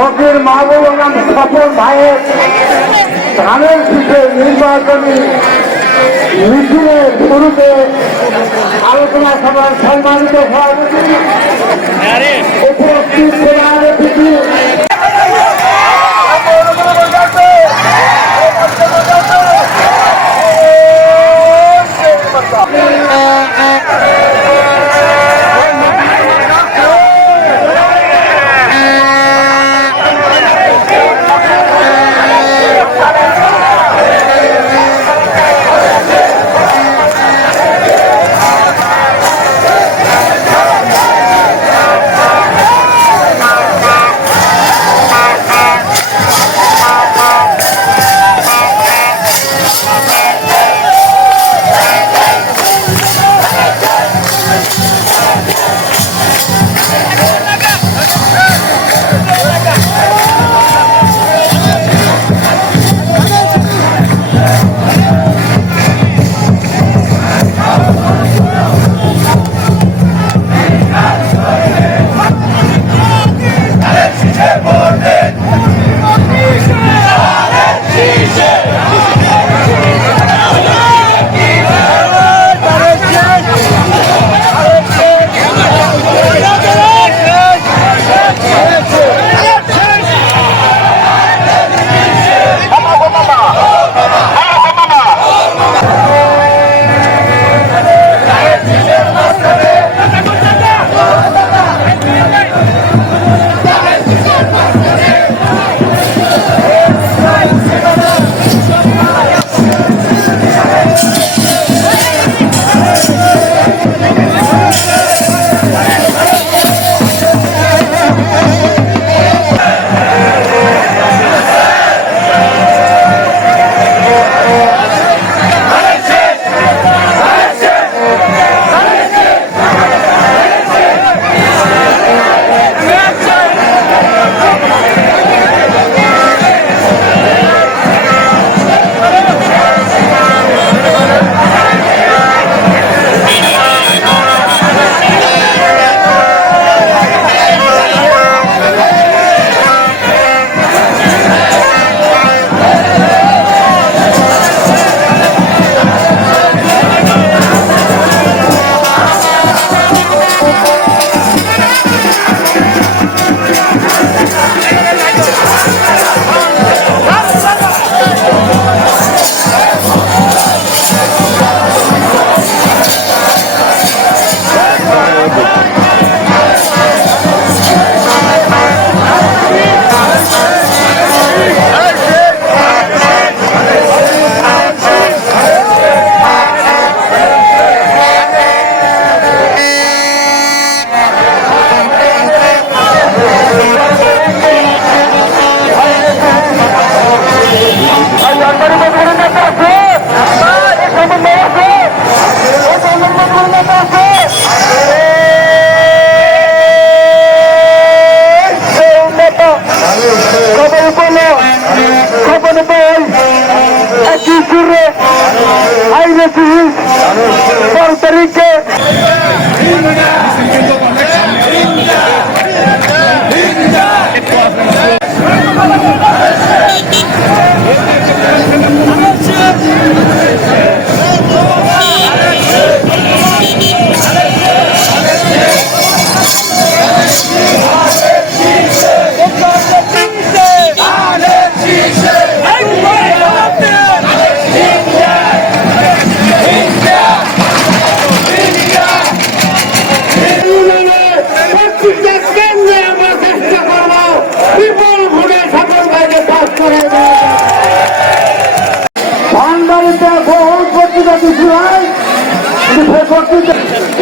ফকির মাহবুবুর নাম স্বপন ভাইয়ের ধানের শীষের নির্বাচনী মিছিলের শুরুতে আলোচনা সভার সম্মানিত সভাপতি উপস্থিত প্রধান অতিথি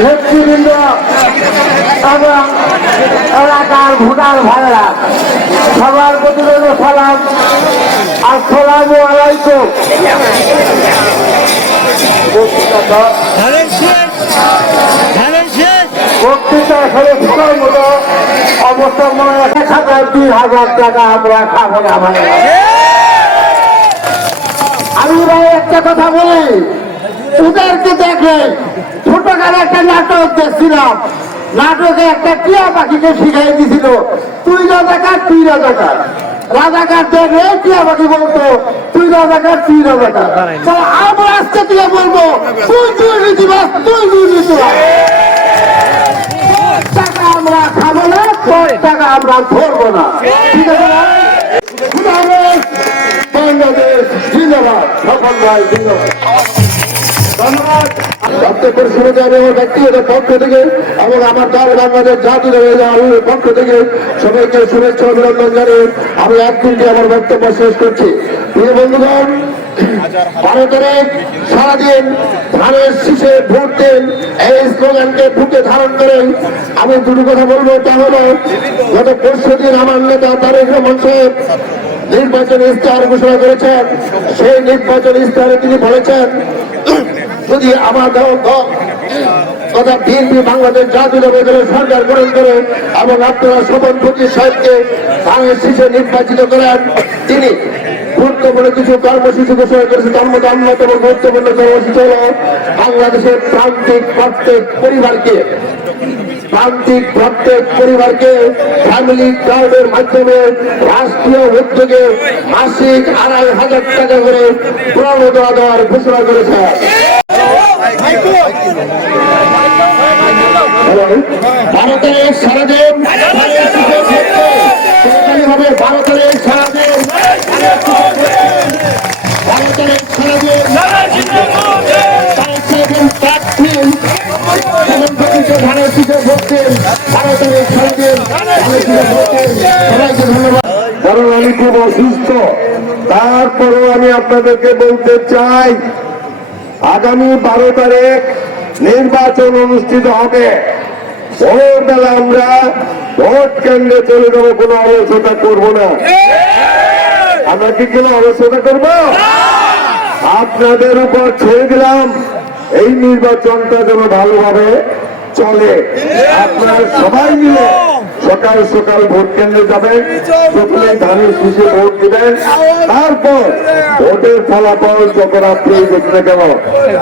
নেতৃবৃন্দ এবং এলাকার ভোটার ভাইরা সবার প্রতি সালাম, আসসালামু আলাইকুম। বক্তৃতা ষোলোর মতো অবস্থা মনে 1,000-2,000 টাকা আমরা খাবো না। আমি ভাই একটা কথা বলি, ওদেরকে দেখে ছোটখাটো একটা নাটক দেখছিলাম, নাটকে একটা টিয়া পাখিকে শিখাই দিছিল, তুই রাজাকার তুই রাজাকার। রাজাকার দেখে টিয়া পাখি বলতো তুই রাজাকার তুই রাজাকার। আমরা আজকে দিয়ে বলবো তুই দুর্নীতিবাজ তুই দুর্নীতিবাজ। টাকা আমরা খাবো না, তোর টাকা আমরা ধরবো না, ঠিক আছে না? বাংলাদেশ জিন্দাবাদ, সকল ভাই জিন্দাবাদ। ধন্যবাদ। ডক্টর পরিষদে আমি আমার ব্যক্তিগত পক্ষ থেকে এবং আমার দল বাংলাদেশ জাতীয় দলের পক্ষ থেকে সবাইকে শুভেচ্ছা অভিনন্দন জানিয়ে আমি একদিনটি আমার বক্তব্য শেষ করছি। প্রিয় বন্ধুগণ, ভারতের সারাদিন ধানের শীষে ভোট দেন এই স্লোগানকে বুকে ধারণ করেন। আমি দুটো কথা বলবো, তা হলো গত পরশু দিন আমার নেতা তারেক রহমান সাহেব নির্বাচনী ইশতেহার ঘোষণা করেছেন। সেই নির্বাচনী ইশতেহারে তিনি বলেছেন যদি আমার দল তথা বিএনপি বাংলাদেশ জাতীয় দলের সরকার গঠন করে এবং আপনারা শোভন ফকির সাহেবকে ধানের শীষে নির্বাচিত করেন, তিনি গুরুত্বপূর্ণ কিছু কর্মসূচি ঘোষণা করেছে। তার মধ্যে অন্যতম গুরুত্বপূর্ণ কর্মসূচি হল বাংলাদেশের প্রান্তিক প্রত্যেক পরিবারকে ফ্যামিলি কার্ডের মাধ্যমে রাষ্ট্রীয় উদ্যোগে মাসিক ২৫০০ টাকা করে প্রণোদনা দেওয়ার ঘোষণা করেছে। ভারতের সারাদিন হবে, ভারতের সারাদিন কারণ আমি খুব অসুস্থ। তারপরেও আমি আপনাদেরকে বলতে চাই, আগামী 12 তারিখ নির্বাচন অনুষ্ঠিত হবে। ভোরবেলা আমরা ভোট কেন্দ্রে চলে যাবো, কোনো অলসতা করবো না। আমরা কি কোনো অলসতা করবো? আপনাদের উপর ছেড়ে দিলাম এই নির্বাচনটা যেন ভালোভাবে চলে। আপনারা সবাই মিলে সকাল সকাল ভোট কেন্দ্রে যাবেন, প্রথমে ধানের শীষে ভোট দিবেন, তারপর ভোটের ফলাফল যখন আপনি দেখতে কেন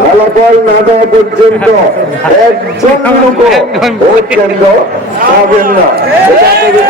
ফলাফল না দেওয়া পর্যন্ত একজন লোক ভোট কেন্দ্র পাবেন না। এটা আপনাদের